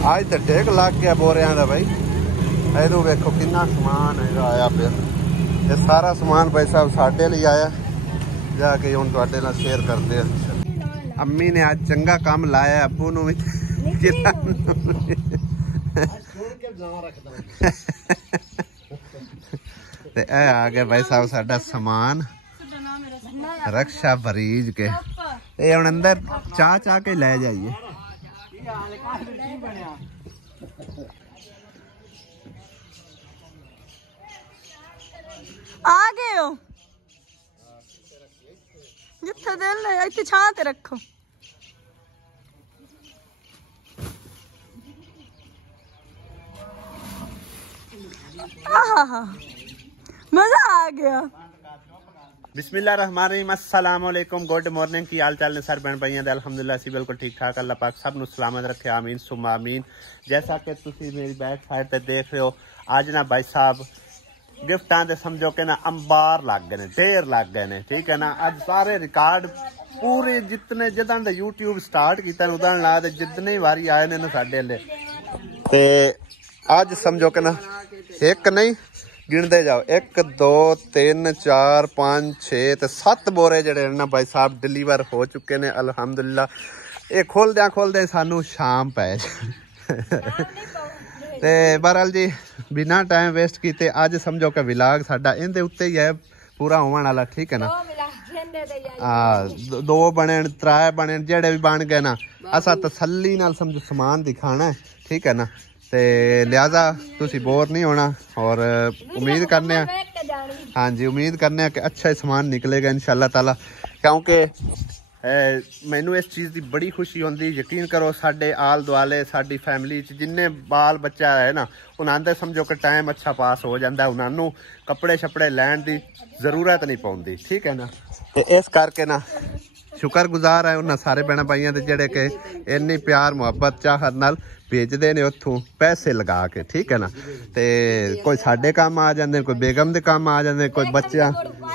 आज तो टेक लग गया बोरिया का भाई। इधर वेखो कितना समान है आया पे। ये सारा समान भाई साहब साढ़े लिए आया जाके हूँ तुहाडे नाल शेयर करते हैं। अम्मी ने आज चंगा काम लाया अब्बू नूं भी ते ए आ गया भाई साहब साडा समान रक्षा बरीज के। ये हुण अंदर चाह चाह के ले जाइए। आ गए हो जिथे दिल है इतने छां ते रखो। मजा आ गया। बिस्मिल्लाहिर्रहमानिर्रहीम अस्सलाम वालेकुम गुड मॉर्निंग की हाल चाल ने सर बहन भाइयों दे अल्हम्दुलिल्लाह सी बिल्कुल ठीक ठाक। अल्लाह पाक सब नु सलामत रखे आमीन सुम्मा आमीन। जैसा कि तुसी मेरी बैक साइड पे देख रहे हो आज ना भाई साहब गिफ्टां दे समझो कि ना अंबार लग गए ने ढेर लग गए ने ठीक है ना। अज सारे रिकॉर्ड पूरे जितने जिदां दा यूट्यूब स्टार्ट कीता उदां ला ते जितने वारी आए ने साडे ले ते आज समझो कि ना एक नहीं गिनते जाओ 1 2 3 4 5 6 ते 7 बोरे जड़े ना भाई साहब डिलीवर हो चुके ने अल्हम्दुलिल्लाह। ये खोलदे सानू शाम पै ते बहरहाल जी बिना टाइम वेस्ट किए अज समझो कि विलाग साडा इहदे उत्ते ही है पूरा होने वाला ठीक है ना। दो बने 3 बने जेड़े भी बन गए ना असा तसल्ली नाल समझो समान दिखाना है ठीक है ना। ते लिहाजा तुसी बोर नहीं होना और उम्मीद करने हाँ जी उम्मीद करने कि अच्छा समान निकलेगा इंशाल्लाह ताला। क्योंकि मैनू इस चीज़ की बड़ी खुशी होती यकीन करो साडे आल दुआले साडी फैमिली जिन्ने बाल बच्चा है ना उन्होंने समझो कि टाइम अच्छा पास हो जाता है। उन्होंने कपड़े शपड़े लैन की जरूरत नहीं पौंदी ठीक है ना। ते इस करके ना शुक्रगुजार है उन्होंने सारे भैन भाइयों के जेड़े कि इन्नी प्यार मुहब्बत चाहत नाल भेजते हैं उतों पैसे लगा के ठीक है ना। ते कोई साडे काम आ जाते कोई बेगम के काम आ जाते कोई बच्चा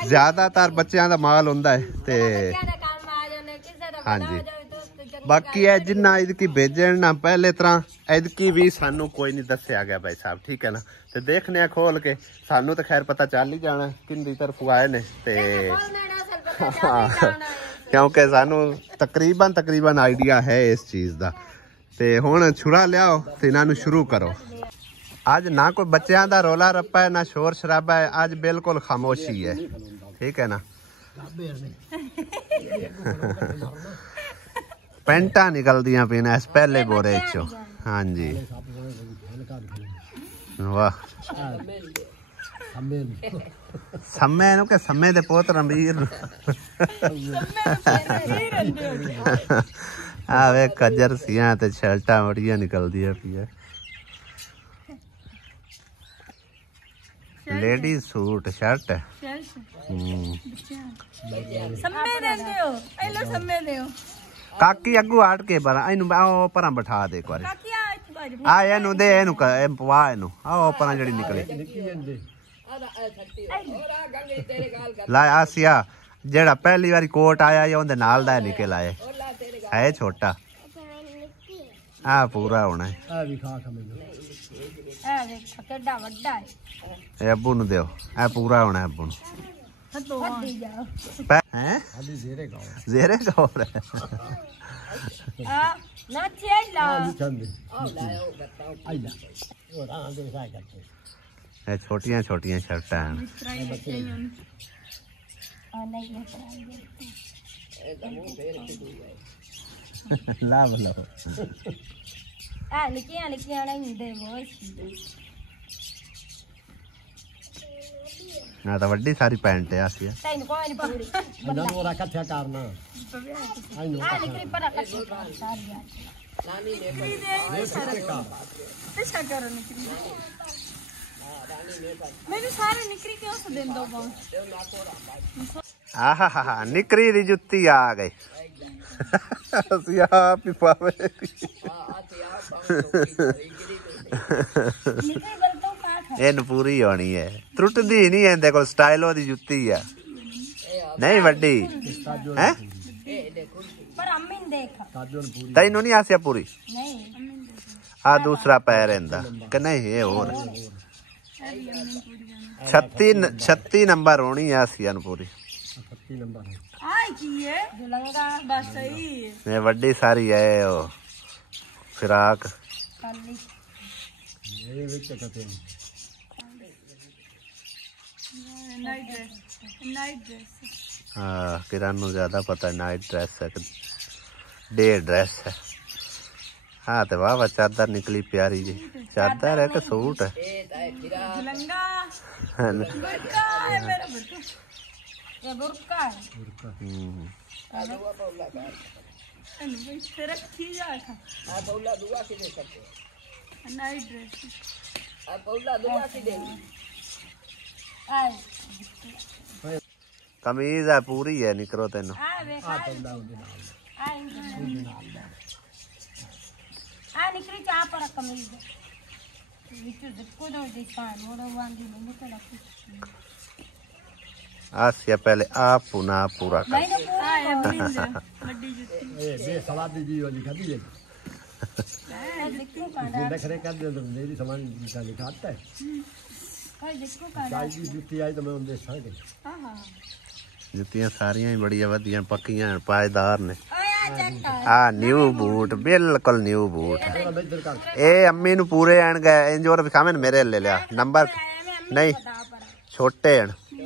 ज्यादातर बच्चों का माल होंदा है ते हाँ जी। बाकी है जिन्ना इदकी भेजन ना पहले तरह इदकी भी सानू कोई नहीं दसिया गया भाई साहब ठीक है ना। ते देखने खोल के सानू तो खैर पता चल ही जाना किंदी तरफों आए ने ते क्योंकि सानू तकरीबन आइडिया है इस चीज़ का। ते हुण छुरा लियाओ ते इन्हां शुरू करो। अज ना कोई बच्चों का रौला रप्पा है ना शोर शराबा है अज बिल्कुल खामोशी है ठीक है ना। पेंटा निकलदियां पीना इस पहले बोरे चो हाँ जी वाह सम्मे नु के सम्मे दे पोत रणबीर आ वे कजर सियां ते शर्टां बड़ियां निकलदियां पिया लेडीज सूट शर्ट काकी अगू आट के पर इनू परा बैठा दे एक बार आ एनू दे एनू पवा एनू आओ परा जड़ी निकले ला आसिया जेड़ा पहली बारी कोट आया या उनदे नाल दा निकल आए है छोटा आ पूरा होना है ए अब्बू नु दियो ए पूरा होना है अब्बू नु हैं ज़ेरे गाओ रे छोटियां छोटियां शर्टां हैं ला बोलो ना तो वड्डी सारी पैंट है आसिया आहा निकरी दी जुत्ती आ गई इन पूरी होनी है त्रुटदी नहीं है को स्टाइलो दी जुत्ती है नहीं वड्डी है तैनू नहीं आसिया पूरी आ दूसरा पैर इंदा कि नहीं ये और 36 नंबर होनी है आसियन पूरी। 36 नंबर है आई की है दुलंगा बस सही ये वड्डी सारी है ओ फिराक खाली ये विच कहते हैं नाइट ड्रेस हाँ किरण नु ज्यादा पता है नाइट ड्रेस है कि डे ड्रेस है। हाँ तो वाह वाह चादर निकली प्यारी जी चादर है कि सूट है दुलंगा बुर्का है मेरा बुर्का ये बुर्का है तेरा खी जा था आ बौला दुआ के दे सकते नाइट ड्रेस आ बौला दुआ के दे आए कमीज है पूरी है निकरो तेन निकली चाह पर कमीज आसिया पहले आप पुना पूरा कर ये सलाद जी वाली खाती है ये नखरे कर दे तो मेरी सामान का दिखाता है चाय की जुत्ती आई तो मैं उनके साथ जुत्तियां सारियां ही बढ़िया वधिया पक्कियां पायदार ने आ न्यू बूट बिल्कुल न्यू बूट ए अम्मी नु पूरे आन गए इंजोर दिखावे मेरे ले लिया नंबर नहीं छोटे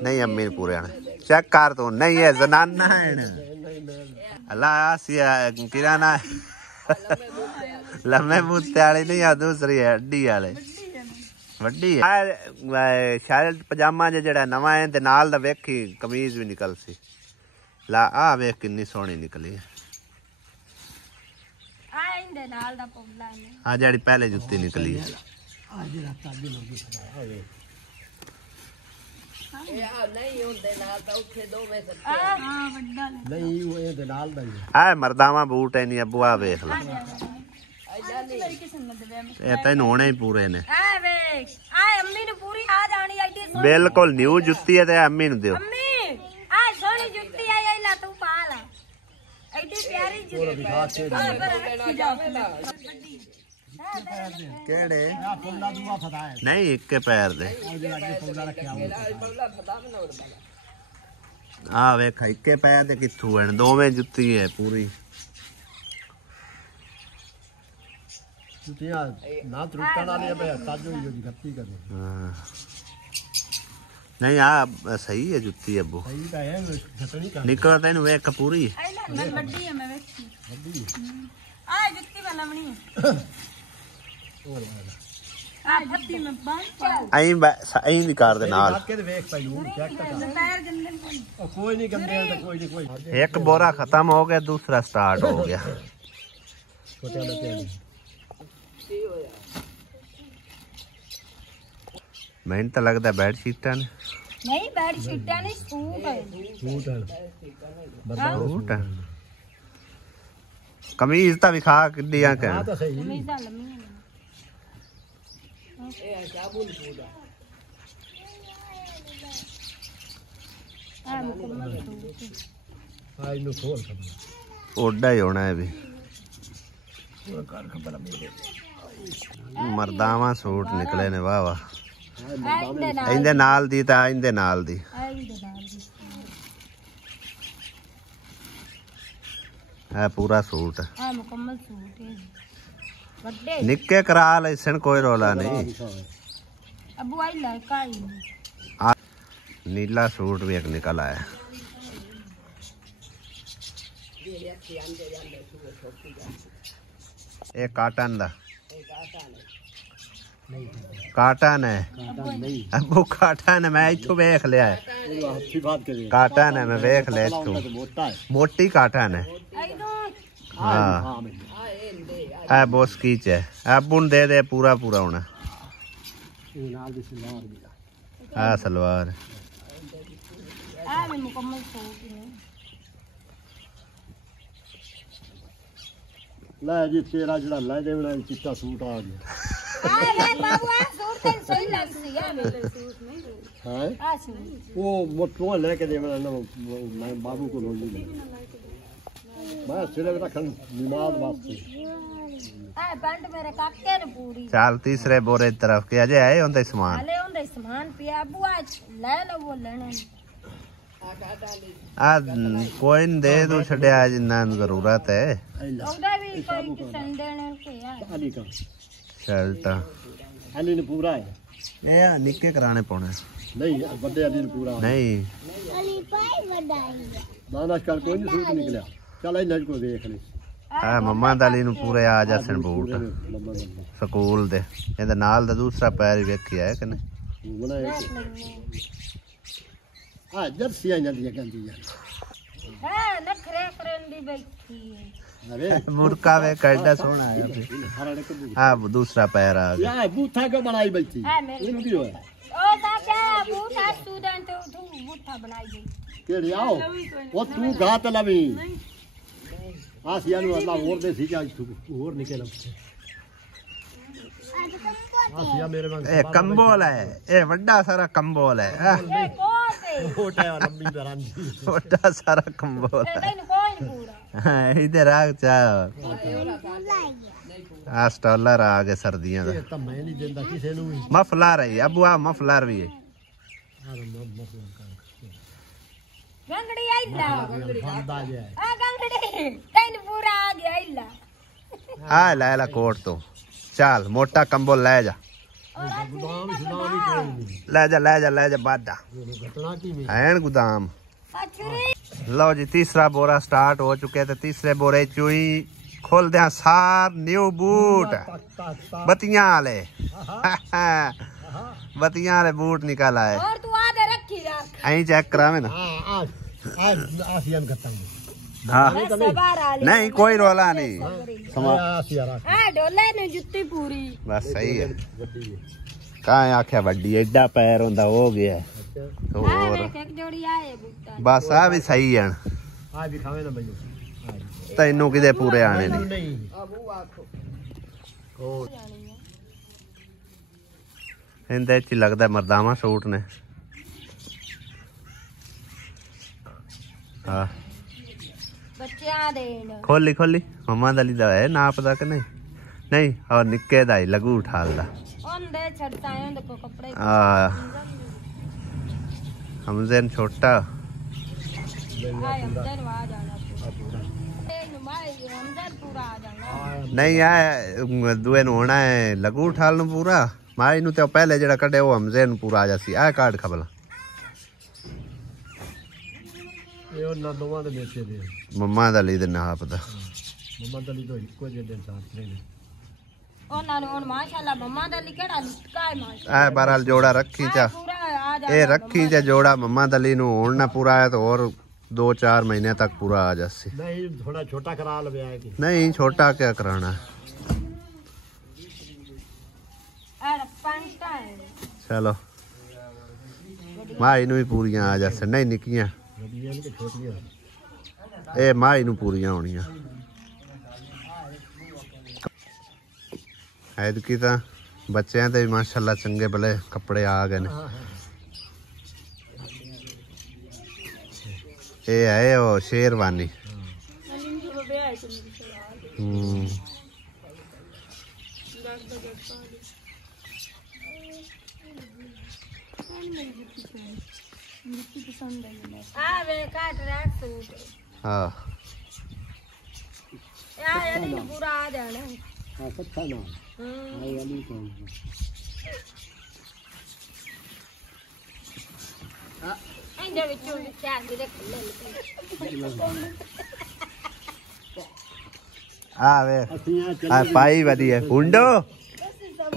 नहीं अम्मी नु पूरे आन चेक कर तू नहीं है जनाना है अल्लाह आसिया किराना लम्बे बूटे वाली नहीं आ दूसरी है हड्डी वाले वड्डी शायद पजामा जेड़ा नवा है ते नाल दा वेखी कमीज भी निकल सी ला आ वेख कितनी सोहनी निकली है आ जेड़ी पहले जुत्ती निकली है आ मरदावा बूट है नहीं अबू आ वेख ला तेन होने ही पूरे ने बिल्कुल न्यू जुत्ती है अम्मी नु दियो केड़े नहीं एक पैर दे आ वेख इक्के पैर दे किथू है दोवें जुत्ती है पूरी ना त्रुटन वाली है ताजो ही जो गत्ती कर नहीं आ सही है जुत्ती अब्बू सही तो है घटनी का निकल तेन वेख पूरी बड्डी है मैं वेखी आ जुत्ती वाला बनी है और आ फत्ती में बांध आई निकार दे नाल के वेख पहलू चेक कर पैर गंदे नहीं कोई नहीं गंदे कोई नहीं कोई एक बोरा खत्म हो गया दूसरा स्टार्ट हो गया छोटे बच्चे मैंने तो लगता बेडशीटा ने नहीं बेडशीटा नहीं सूट है सूट है कमीज तो विखा दिया क्या तो सही कमीजा लम्मी है आ मुकम्मल सूट आई नु खोल खबर ओडा ही होना है भी कर खबर मेरे मरदावा सूट निकले ने वाह वाह इंदे नाल दी ता इंदे नाल दी है पूरा सूट है मुकम्मल सूट है बड्डे निक्के करा लेसन कोई रोला नहीं अबू आई लड़का ही नीला सूट भी एक निकल आया ये काटन दा काटन है अबू काटन है मैं इथों वेख लिया है काटन है मैं वेख लिया इथों मोटी काटन है हाँ है बोस्कीच है अबू दे दे पूरा पूरा होना हाँ सलवार मुकम्मल सूट है ले जी तेरा जड़ा ले देवना चिट्टा सूट आ गया अरे बाबू आ सूट तेन सही लगसी है मेरे सूट में है आ सूट वो मोटो लेके देवना ना मैं बाबू को लोग नहीं मैं सिरे में रखन नमाज वास्ते ए पैंट मेरे काके ने पूरी चल तीसरे बोरे की तरफ के अजय आए होंगे सामान हाले होंदे सामान पिया बुआ ले लो वो लेने आ कोई न दे तू छड़या जिन्ना जरूरत है ਉਹਦਾ ਵੀ ਕੋਈ ਕਿਸਨ ਦੇਣ ਕੇ ਆ अली का शर्ट अली ने पूरा है ए निक्के कराने पौने नहीं बड़े अली ने पूरा नहीं ਅਲੀ ਪਾਈ ਵਡਾਈ दाना कर कोई नहीं सूट निकला चल इन्हें को देख ले आ मम्मा दली नु पूरे आ जासन बूट लंबा लंबा ਸਕੂਲ ਦੇ ਇਹਦੇ ਨਾਲ ਦਾ ਦੂਸਰਾ ਪੈਰ ਹੀ ਵੇਖਿਆ ਹੈ ਕਿ ਨਹੀਂ हाँ जर्सी आई जाती है कहती है ਹੈ ਨਖਰੇ ਕਰਨ ਦੀ ਬੈਠੀ अरे मुर्का वे कैडा सोना है हरा ने कबू हां दूसरा पैर आ गया या बूथा के बनाई बैठी है मेरी ये की है ओ ताके बूठा स्टूडेंट तू बूठा बनाई दे केड़ी आओ वो तू घात लवी आसिया नु अल्लाह और दे सी जा तू और निकल आसिया मेरे वांग ए कंबोल है ए बड़ा सारा कंबोल है ए कोते छोटा है लंबी बरांडी बड़ा सारा कंबोल ए तैਨੂੰ ਕੋਈ ਨਹੀਂ ਪੂਰਾ है इधर आ चा आ स्टॉलर आ गए सर्दियां दा ये तो मैं नहीं देंदा किसी नु भी मफलर है अबू आ मफलर भी है अरे मफलर का गंगड़ी आइला बंदा जे आ गंगड़ी तैਨੂੰ ਪੂਰਾ ਆ ਗਿਆ ਆइला आ ले ला कोट तो चल मोटा कंबल ले जा गोदाम सुदाम ही कोई नहीं ले जा बादा घटना की में हैन गोदाम अछरी लो जी तीसरा बोरा स्टार्ट हो चुके थे तीसरे बोरे चुई खोल दे सार न्यू बूट बतियां वाले बतियां वाले बूट निकाल आए और तू आधे रखी रख ऐं चेक करावे ना हां आज आसियन करता हूं हाँ सवार आ नहीं कोई रोला नहीं आसिया रख हां डोले ने जुत्ती पूरी बस सही है कहाँ आख्या वड्डी एडा पैर होंदा हो गया हां और मैं एक जोड़ी आए बूटा बस आ भी सही है आज भी खावे ना भैया तैनू किदे पूरे आने नहीं नहीं अबू आखो ओ इंदे च लगदा मर्दावा सूट ने हाँ बच्चियां देन खोली खोली मम्मा दली दा है नाप दा कि नहीं नहीं और निक्के दा ही लगू उठाल दा ओंदे छड़ता है ओंदे को कपड़े हमजेन छोटा हाय हमदन आ जाना ए नुमाई हमदन पूरा आ जाना नहीं आ दुए नु होना है लगू उठाल नु पूरा माई नु ते पहले जेड़ा कढे वो हमजेन पूरा आ जासी आ कार्ड खबला ये ना दोवां दे बेचे दे मम्मा दली दे नाप दा मम्मा दली तो इको जे दिन साथ ले ਉਹਨਾਂ ਨੂੰ ਹੁਣ ਮਾਸ਼ਾਅੱਲਾ ਮੰਮਾ ਦਾ ਲਿਖੜਾ ਲਿਖਾ ਹੈ ਮਾਸ਼ਾਅੱਲਾ आ बहरहाल जोड़ा रखी चा ਪੂਰਾ ਆ ਜਾ ए रखी चा जोड़ा मम्मा दली नु होण ना पूरा है तो और 2-4 महीने तक पूरा आ जासी नहीं थोड़ा छोटा करा लवे आए की नहीं छोटा क्या कराना ਅਰ ਪੰਟਾ ਹੈ चलो माई नु भी पूरियां आ जासे नहीं निकियां रबियां के छोटियां ए माई नु पूरियां होनियां ऐदकी तां बच्चों ते भी माशाअल्लाह चंगे भले कपड़े आ गए ने ये है वो शेरवानी ਆ ਵੇ ਕਾ ਟਰੈਕ ਸੂਟ हाँ ਆ ਇਹਦੀ ਪੂਰਾ ਆ ਜਾਣਾ हां कच्चा ना आई वाली को ਇਹਦੇ ਵਿੱਚੋਂ ਲਿਖਿਆ ਦੇ ਖੁੱਲੇ आ वे असियां चल आ पाई वाली है हुंडो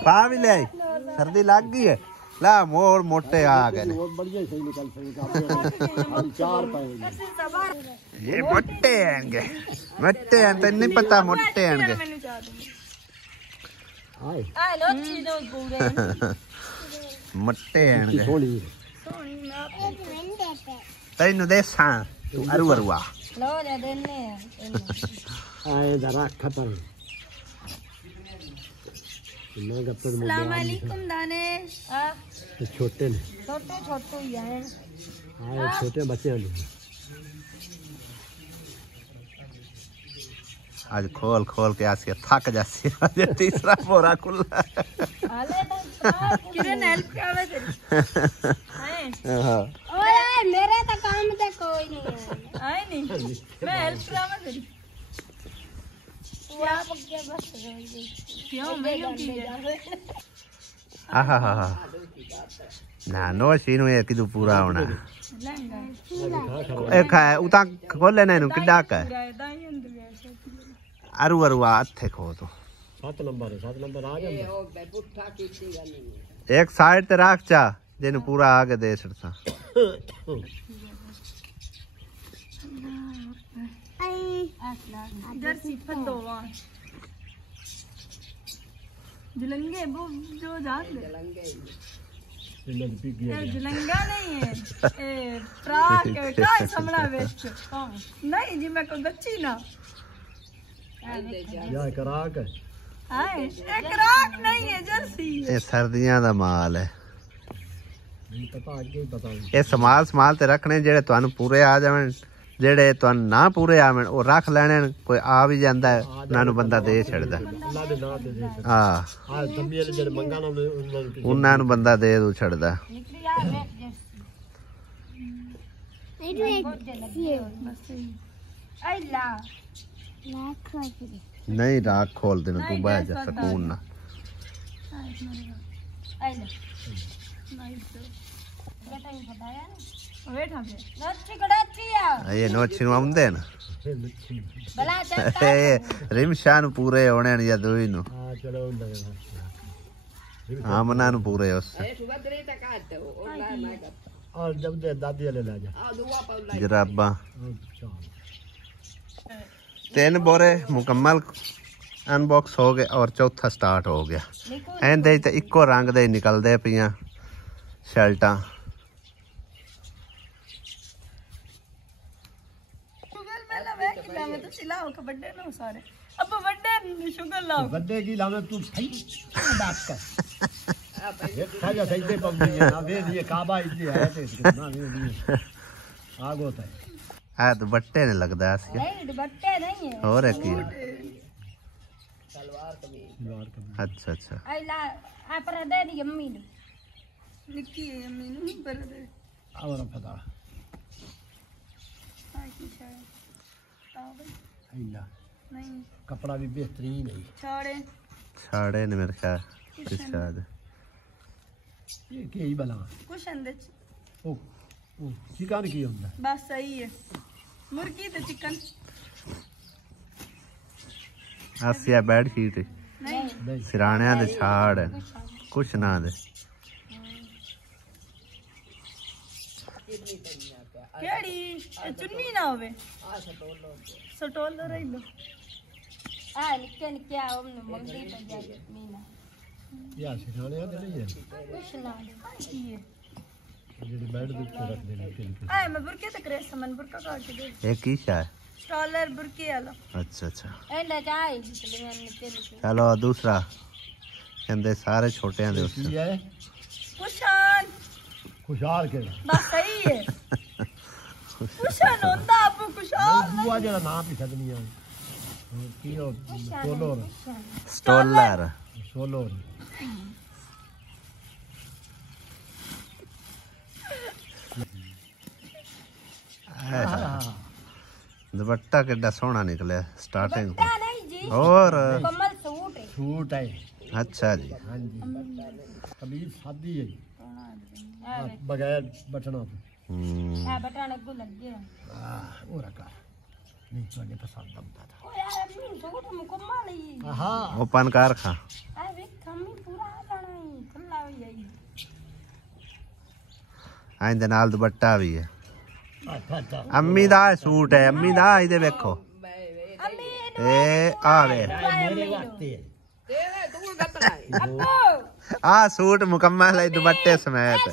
पा भी ले आई सर्दी लग गई है ला मोर मोटे आ गए ने बहुत बढ़िया सही निकल सही हम 4 पाएंगे ये मोटे हैंगे मोटे हैं तो नहीं पता मोटे हैंगे आए ਆ ਲੋਚੀ ਦੋ ਪੂਰੇ मोटे हैंगे सोनी तैनू देसा तू अरु अरुआ ਲੋ ਦੇ ਦੇਨੇ आए जरा खतर मैं गप्पे में अस्सलाम वालेकुम दानिश आ छोटे ने छोटे छोटे ही हैं आए छोटे बच्चे हैं आज खोल खोल के आसिया थक जासी आज तीसरा बोरा खुला हाले तो किरण हेल्प करावे तेरी हां ओए मेरे तो काम ते कोई नहीं है आए नहीं मैं हेल्प करावे तेरी क्या पक्के बस क्यों मैं क्यों की आहा हा हा ना नो सीनु ये किदू पूरा होना ए खा उता खोले ना नु किडा का अरु अरु हाथे खो तो 7 नंबर आ जांदा एक साइड ते रख चा जेनु पूरा आगे दे छड़सा इधर सीट पर दो जलंगे वो जो जान दे जलंगा नहीं है ए ट्रक का समला वेस्ट नहीं जी मैं को बच्ची ना या कराक हाय एक राक नहीं है जर्सी ये सर्दियां दा माल है नहीं पता आगे ही पता नहीं ये संभाल ते रखने जेड़े तुहानू पूरे आ जावन जेड़े तुहानू ना पूरे आवन ओ रख लेने कोई आ भी जांदा है उन्हां नू बंदा दे छड़दा अल्लाह दे नाम दे हां आ दम्मी वाले जेड़े मंगा ना उन्हां नू बंदा दे दू छड़दा निकली यार ला नहीं राख खोल देना तू बैठ जा सुकून ना ये नोची नु आंदे ना रिमशान पूरे होने न या दोई नु हां चलो हां मना नु पूरे उस और जब दे दादी ले ला जा जराबा 3 बोरे मुकम्मल अनबॉक्स हो गए और चौथा स्टार्ट हो गया एंदे ते इको रंग दे निकलदे पियां शर्टां बड्डे की लावे तू सही बात कर ये खाजा सही पे पब नहीं ना वे ये काबा इतनी है ते ना वे आग होता है आ दुपट्टे ने लगदा है नहीं दुपट्टे नहीं है और है की सलवार कमीज अच्छा अच्छा आइला आ पर दे दी अम्मी ने निक्की अम्मी ने पर दे और पता आई की शायद आइला नहीं कपड़ा भी बेहतरीन है छाड़े ने मेरे ख्याल शायद ये की बला कुछ अंदर ओ चिकन की होंदा बस सही है मुर्गी तो चिकन आसिया बेड शीट नहीं सिराने दे छाड़ कुछ ना दे केड़ी चुन्नी ना होवे सटोल रही लो आ निक्के निक्के हमने मंगी पे जाके मीना या सिराने दे नहीं है कुछ ना ये जेडी बेड दे ऊपर रख देना के लिए आ मैं बुरके तक रे समन बुरका काट दे एक ही शायद स्टॉलर बुरके वाला अच्छा अच्छा एंड जाए इसलिए नीचे नीचे चलो दूसरा कहंदे सारे छोटे हैं दे उस ये है कुशान खुशहाल के बस सही है कुशान होंदा आपको कुशान बुआ जरा नाम ही सदनी है की हो स्टॉलर सोलो दुपट्टा किड्डा सोहना निकले स्टार्टिंग दुपट्टा नहीं जी और कमल सूट है सूट है अच्छा जी हां जी कमीज सादी है बगैर बटना आ बटन को लग गया वो रखा नहीं सोने पसंद बनता था ओ यार अम्मी सूट मुकम्मल है हां ओपन कार खा आ वे कमी पूरा आ जाना है खुला हो जाएगी आइंदे नाल दुपट्टा भी है अच्छा अम्मी दा सूट है अम्मी दा इधे देखो अम्मी ए आवे मेरे वास्ते अब्बू आ सूट मुकम्मल है दुपट्टे समेत